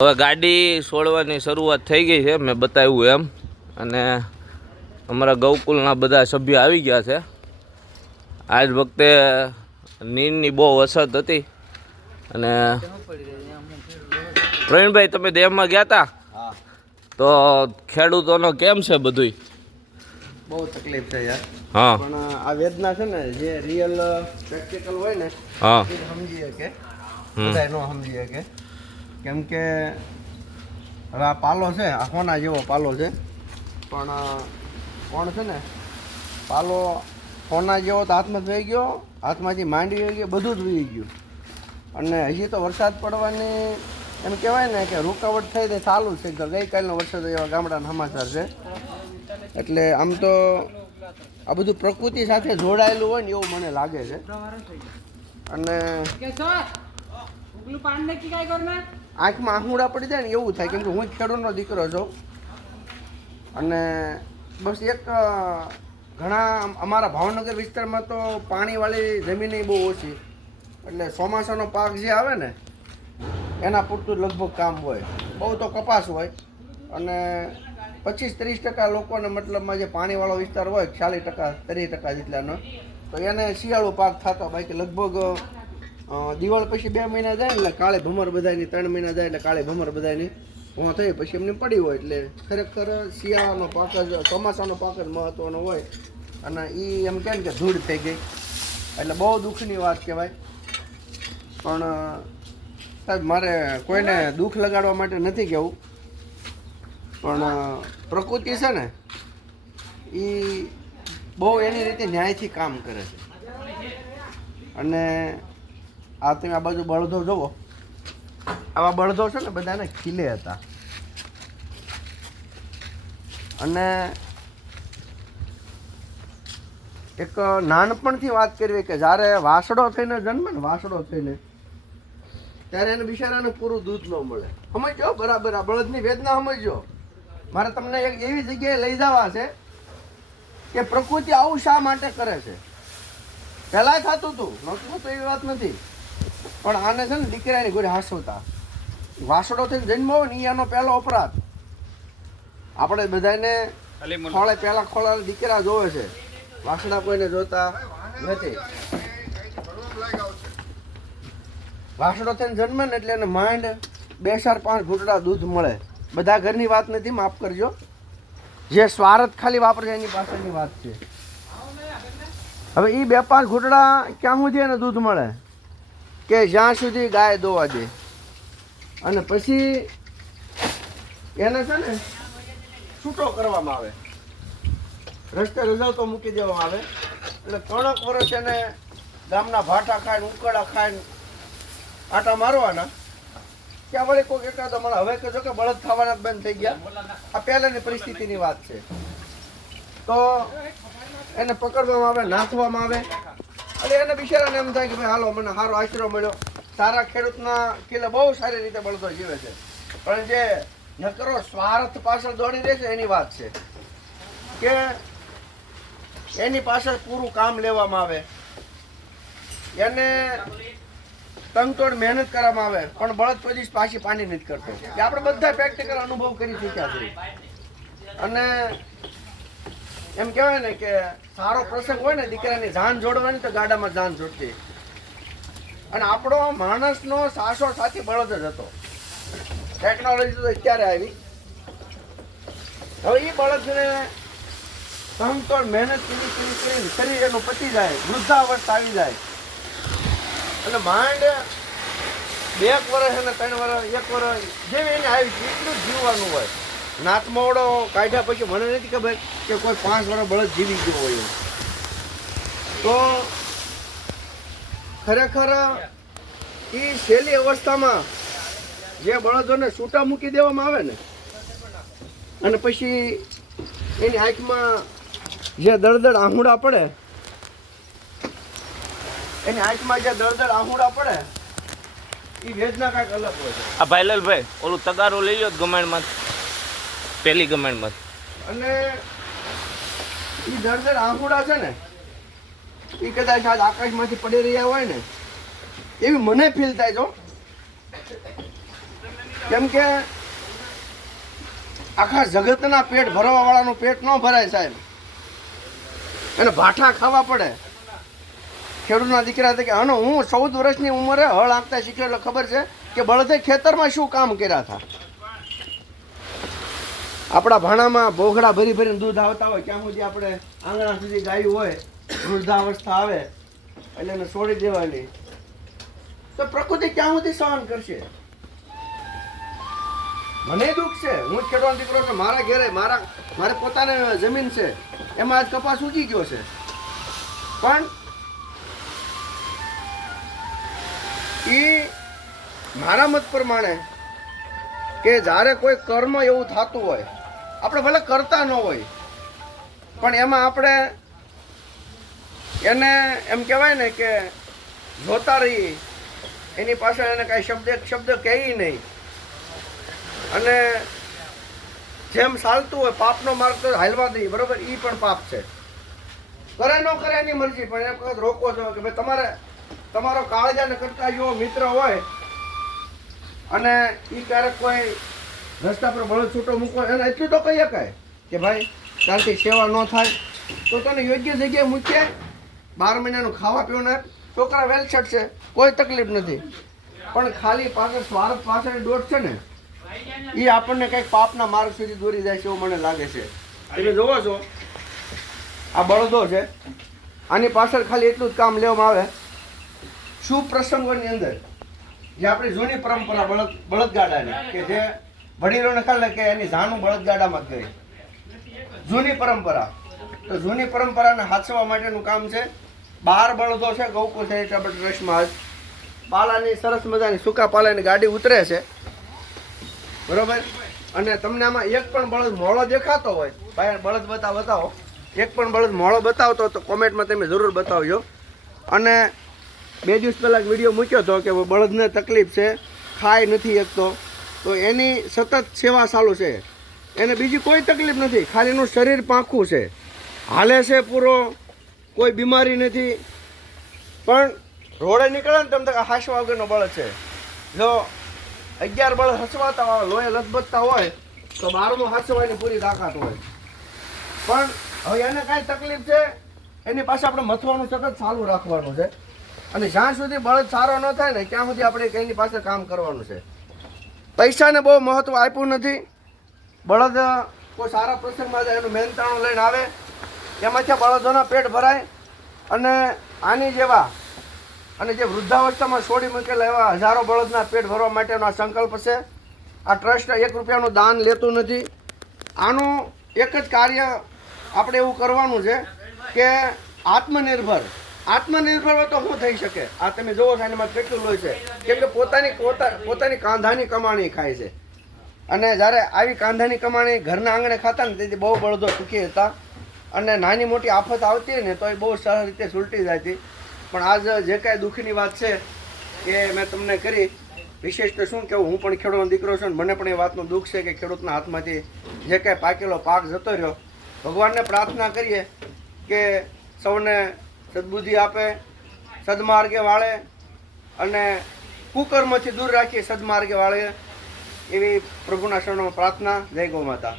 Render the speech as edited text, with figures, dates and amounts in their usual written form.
હવે ગાડી છોડવાની શરૂઆત થઈ ગઈ છે, મેં બતાવ્યું એમ. અને અમારા ગૌકુલના બધા સભ્ય આવી ગયા છે. આજ વખતે નીરની બહુ અસર હતી. અને પ્રવીણભાઈ, તમે ડેમમાં ગયા હતા? તો ખેડૂતોનો કેમ છે બધું? બહુ તકલીફ છે યાર. હા, પણ આ વેદના છે ને, જે રિયલ પ્રેક્ટિકલ હોય ને, હા, એ સમજીએ કે બધા ન સમજીએ કે કેમ કે હવે આ પાલો છે, આ કોના જેવો પાલો છે, પણ કોણ છે ને, પાલો કોના જેવો તો હાથમાં થઈ ગયો, હાથમાંથી માંડી વહી ગયો, બધું જ વહી ગયું. અને હજી તો વરસાદ પડવાની એમ કહેવાય ને કે રૂકાવટ થઈ તે ચાલુ છે. ગઈકાલનો વરસાદ એવા ગામડાના સમાચાર છે. એટલે આમ તો આ બધું પ્રકૃતિ સાથે જોડાયેલું હોય ને એવું મને લાગે છે. અને આંખમાં આહુડા પડી જાય ને એવું થાય, કેમ કે હું જ ખેડૂતનો દીકરો છું. અને બસ એક ઘણા અમારા ભાવનગર વિસ્તારમાં તો પાણીવાળી જમીન બહુ ઓછી, એટલે ચોમાસાનો પાક જે આવે ને એના પૂરતું લગભગ કામ હોય. બહુ તો કપાસ હોય, અને 25-30% લોકોને મતલબમાં જે પાણીવાળો વિસ્તાર હોય 40%-30% જેટલાનો, તો એને શિયાળુ પાક થતો. બાકી લગભગ દિવાળી પછી 2 મહિના જાય એટલે કાળે ભમર બધાની, 3 મહિના જાય એટલે કાળે ભમર બધાની હું થઈ પછી એમને પડી હોય. એટલે ખરેખર શિયાળાનો પાક જ, ચોમાસાનો પાક જ મહત્ત્વનો હોય. અને એ એમ કહે ને કે ધૂળ થઈ ગઈ, એટલે બહુ દુઃખની વાત કહેવાય. પણ સાહેબ, મારે કોઈને દુઃખ લગાડવા માટે નથી કહેવું, પણ પ્રકૃતિ છે ને એ બહુ એની રીતે ન્યાયથી કામ કરે છે. અને આ તમે આ બાજુ બળદો જુઓ, આવા બળદો છે ને બધાને ખીલે હતા. અને એક નાનપણથી વાત કરવી કે જ્યારે વાસડો થઈને જન્મે ને, વાસડો થઈને, ત્યારે એને બિચારાને પૂરું દૂધ ન મળે. સમજો બરાબર, આ બળદની વેદના સમજો. મારે તમને એક એવી જગ્યાએ લઈ જવા છે કે પ્રકૃતિ આવું શા માટે કરે છે. પહેલાં થતું હતું, નહોતું તો એવી વાત નથી, પણ આને છે ને દીકરાની ઘોડે હાંસવતા. વાસડો થઈને જન્મ હોય ને એ આનો પહેલો અપરાધ. આપણે બધાને ખોળે પહેલા ખોળા દીકરા જોવે છે, વાસડા કોઈને જોતા નથી. વાસડો થઈને જન્મે ને એટલે એને માંડ 2-5 ઘૂંટડા દૂધ મળે. બધા ઘરની વાત નથી, માફ કરજો. જે સ્વાર્થ ખાલી વાપરે એની પાસેની વાત છે. હવે એ 2-5 ઘૂંટડા ક્યાં સુધી એને દૂધ મળે કે જ્યાં સુધી ગાય દોવા દે. અને પછી એને છે ને છૂટો કરવામાં આવે, રસ્તે રજાવતો મૂકી દેવામાં આવે. એટલે 3 વર્ષ એને ગામના ભાટા ખાઈને, ઉકળા ખાઈને આટા મારવાના. ત્યાં વળી કોઈક એકાદો મળે. હવે તો જો કે બળદ ખાવાના બંધ થઈ ગયા. આ પહેલાંની પરિસ્થિતિની વાત છે. તો એને પકડવામાં આવે, નાથવામાં આવે. એટલે એને બિચારાને એમ થાય કે ભાઈ હાલો, મને સારો આશરો મળ્યો. સારા ખેડૂતના કિલ્લે બહુ સારી રીતે બળદો જીવે છે. પણ જે નકરો સ્વાર્થ પાછળ દોડી રહે છે એની વાત છે કે એની પાછળ પૂરું કામ લેવામાં આવે, એને તંગતોડ મહેનત કરવામાં આવે, પણ બળદ પછી પાછી પાણી નથી કરતો. કે આપણે બધા પ્રેક્ટિકલ અનુભવ કરી ચૂક્યા છીએ. અને એમ કહેવાય ને કે સારો પ્રસંગ હોય ને, દીકરાની જાન જોડવાની તો ગાડામાં જાન જોડતી. અને આપણો માણસનો સાસો સાથી બળદ જ હતો. ટેકનોલોજી તો અત્યારે આવી. હવે એ બળદને તંગતોડ મહેનત કરી શરીર એનું પતી જાય, વૃદ્ધાવસ્થા આવી જાય, અને માંડ 2 વર્ષ અને 3 વર્ષ, 1 વર્ષ જેવી એને આવી એટલું જ જીવવાનું હોય. નાતમોડો કાઢ્યા પછી મને નથી ખબર કે કોઈ 5 વર્ષ બળદ જીવી ગયો હોય. તો ખરેખર એ છેલ્લી અવસ્થામાં જે બળદોને છૂટા મૂકી દેવામાં આવે ને, અને પછી એની આંખમાં જે દળદળ આહુડા પડે, એની આંખમાં જે દળદળ આહુડા પડે, એ વેદના કાંઈક અલગ હોય છે. આ ભાઈલાલભાઈ, ઓલું તગારો લઈ લો ગમેણમાં, પેલી ગમેણમાં. અને એ દળદળ આહુડા છે ને, એ કદાચ આજ આકાશમાંથી પડી રહ્યા હોય ને એવી મને ફીલ થાય છો. કેમ કે આખા જગતના પેટ ભરવા વાળાનું પેટ ન ભરાય સાહેબ, એને ભાઠા ખાવા પડે. ખેડૂતના દીકરા કે આનો હું 14 વર્ષની ઉંમરે હળ આંકતા શીખ્યો એટલે ખબર છે કે બળદે ખેતરમાં શું કામ કર્યા હતા. આપણા ભાણામાં બોઘડા ભરી ભરીને દૂધ આવતા હોય, ક્યાં સુધી આપણે આંગણા સુધી ગાયું હોય, વૃદ્ધાવસ્થા આવે એટલે એને છોડી દેવાની, તો પ્રકૃતિ ક્યાં સુધી સહન કરશે? મને દુઃખ છે, હું જ ખેડવાનો દીકરો છું, મારા ઘેરે મારે પોતાને જમીન છે, એમાં આજ કપાસ ઉગી ગયો છે, પણ એ મારા મત પ્રમાણે કે જ્યારે કોઈ કર્મ એવું થતું હોય, આપણે ભલે કરતા ન હોય પણ એમાં આપણે એને એમ કહેવાય ને કે જોતા રહીએ, એની પાછળ એને કાંઈ શબ્દ કહી નહીં, અને જેમ ચાલતું હોય પાપનો માર્ગ તો હાલવા દઈએ, બરોબર, એ પણ પાપ છે. કરે ન કરે એની મરજી, પણ એ વખત રોકવો છો કે ભાઈ તમારો કાળજાને કરતા જેવો મિત્ર હોય અને એ ક્યારેક કોઈ રસ્તા પર બળદ છૂટો મૂકો, એને એટલું તો કહી શકાય કે ભાઈ ત્યાંથી સેવા ન થાય તો તને યોગ્ય જગ્યાએ મૂકીએ, 12 મહિનાનું ખાવા પીવાનું આપ, છોકરા વેલસેટ છે, કોઈ તકલીફ નથી. પણ ખાલી પાછળ સ્વાર્થ પાછળ દોટ છે ને, એ આપણને કંઈક પાપના માર્ગ સુધી દોરી જાય છે એવું મને લાગે છે. તમે જોવો છો આ બળદો છે, આની પાછળ ખાલી એટલું જ કામ લેવામાં આવે, શુભ પ્રસંગોની અંદર જે આપણી જૂની પરંપરા બળદગાડાની, કે જે વડીલોને ખ્યાલ કે એની જાનું બળદગાડામાં જ ગઈ, જૂની પરંપરા. તો જૂની પરંપરાને હાચવવા માટેનું કામ છે. 12 બળદો છે ગૌકુળ ચેરિટેબલ ટ્રસ્ટમાં. આજ પાલાની સરસ મજાની સૂકા પાલાની ગાડી ઉતરે છે, બરોબર. અને તમને આમાં એક પણ બળદ મોળો દેખાતો હોય, ભાઈ બળદ બતાવો, એક પણ બળદ મોળો બતાવતો તો કોમેન્ટમાં તમે જરૂર બતાવજો. અને 2 દિવસ પહેલાં વિડીયો મૂક્યો હતો કે બળદને તકલીફ છે, ખાય નથી એકતો, તો એની સતત સેવા ચાલુ છે, એને બીજી કોઈ તકલીફ નથી, ખાલી એનું શરીર પાંખું છે, હાલે છે પૂરો, કોઈ બીમારી નથી. પણ રોડે નીકળે ને તમે હાંસવા વગરનો બળદ છે. જો 11 બળદ હસવાતા હોય, લોહી લથબથતા હોય તો 12મું હસવાની પૂરી તાકાત હોય. પણ હવે એને કાંઈ તકલીફ છે, એની પાસે આપણે મથવાનું સતત ચાલુ રાખવાનું છે. અને જ્યાં સુધી બળદ સારો ન થાય ને ત્યાં સુધી આપણે એની પાસે કામ કરવાનું છે. પૈસાને બહુ મહત્વ આપ્યું નથી. બળદ કોઈ સારા પ્રસંગમાં જાય, એનું મહેનતાણું લઈને આવે, એમાંથી બળદોના પેટ ભરાય. અને આની જેવા અને જે વૃદ્ધાવસ્થામાં છોડી મૂકેલા એવા હજારો બળદના પેટ ભરવા માટેનો આ સંકલ્પ છે. આ ટ્રસ્ટ 1 રૂપિયાનું દાન લેતું નથી. આનું એક જ કાર્ય આપણે એવું કરવાનું છે કે આત્મનિર્ભર હોય તો શું થઈ શકે? આ તમે જોવો છો એમાં કેટલું લોહી છે, કેમ કે પોતાની કાંધાની કમાણી ખાય છે. અને જ્યારે આવી કાંધાની કમાણી ઘરના આંગણે ખાતા ને તેથી બહુ બળદો સુખી હતા, અને નાની મોટી આફત આવતી ને તો એ બહુ સરળ રીતે સુલટી જાય હતી. પણ આજ જે કાંઈ દુઃખની વાત છે એ મેં તમને કરી. વિશેષ તો શું કહેવું, હું પણ ખેડૂતનો દીકરો છું, મને પણ એ વાતનું દુઃખ છે કે ખેડૂતના હાથમાંથી જે કાંઈ પાકેલો પાક જતો રહ્યો. ભગવાનને પ્રાર્થના કરીએ કે સૌને સદબુદ્ધિ આપે, સદમાર્ગે વાળે, અને કુકર્મથી દૂર રાખીએ, સદમાર્ગે વાળે, એવી પ્રભુના શરણમાં પ્રાર્થના. જય ગૌ માતા.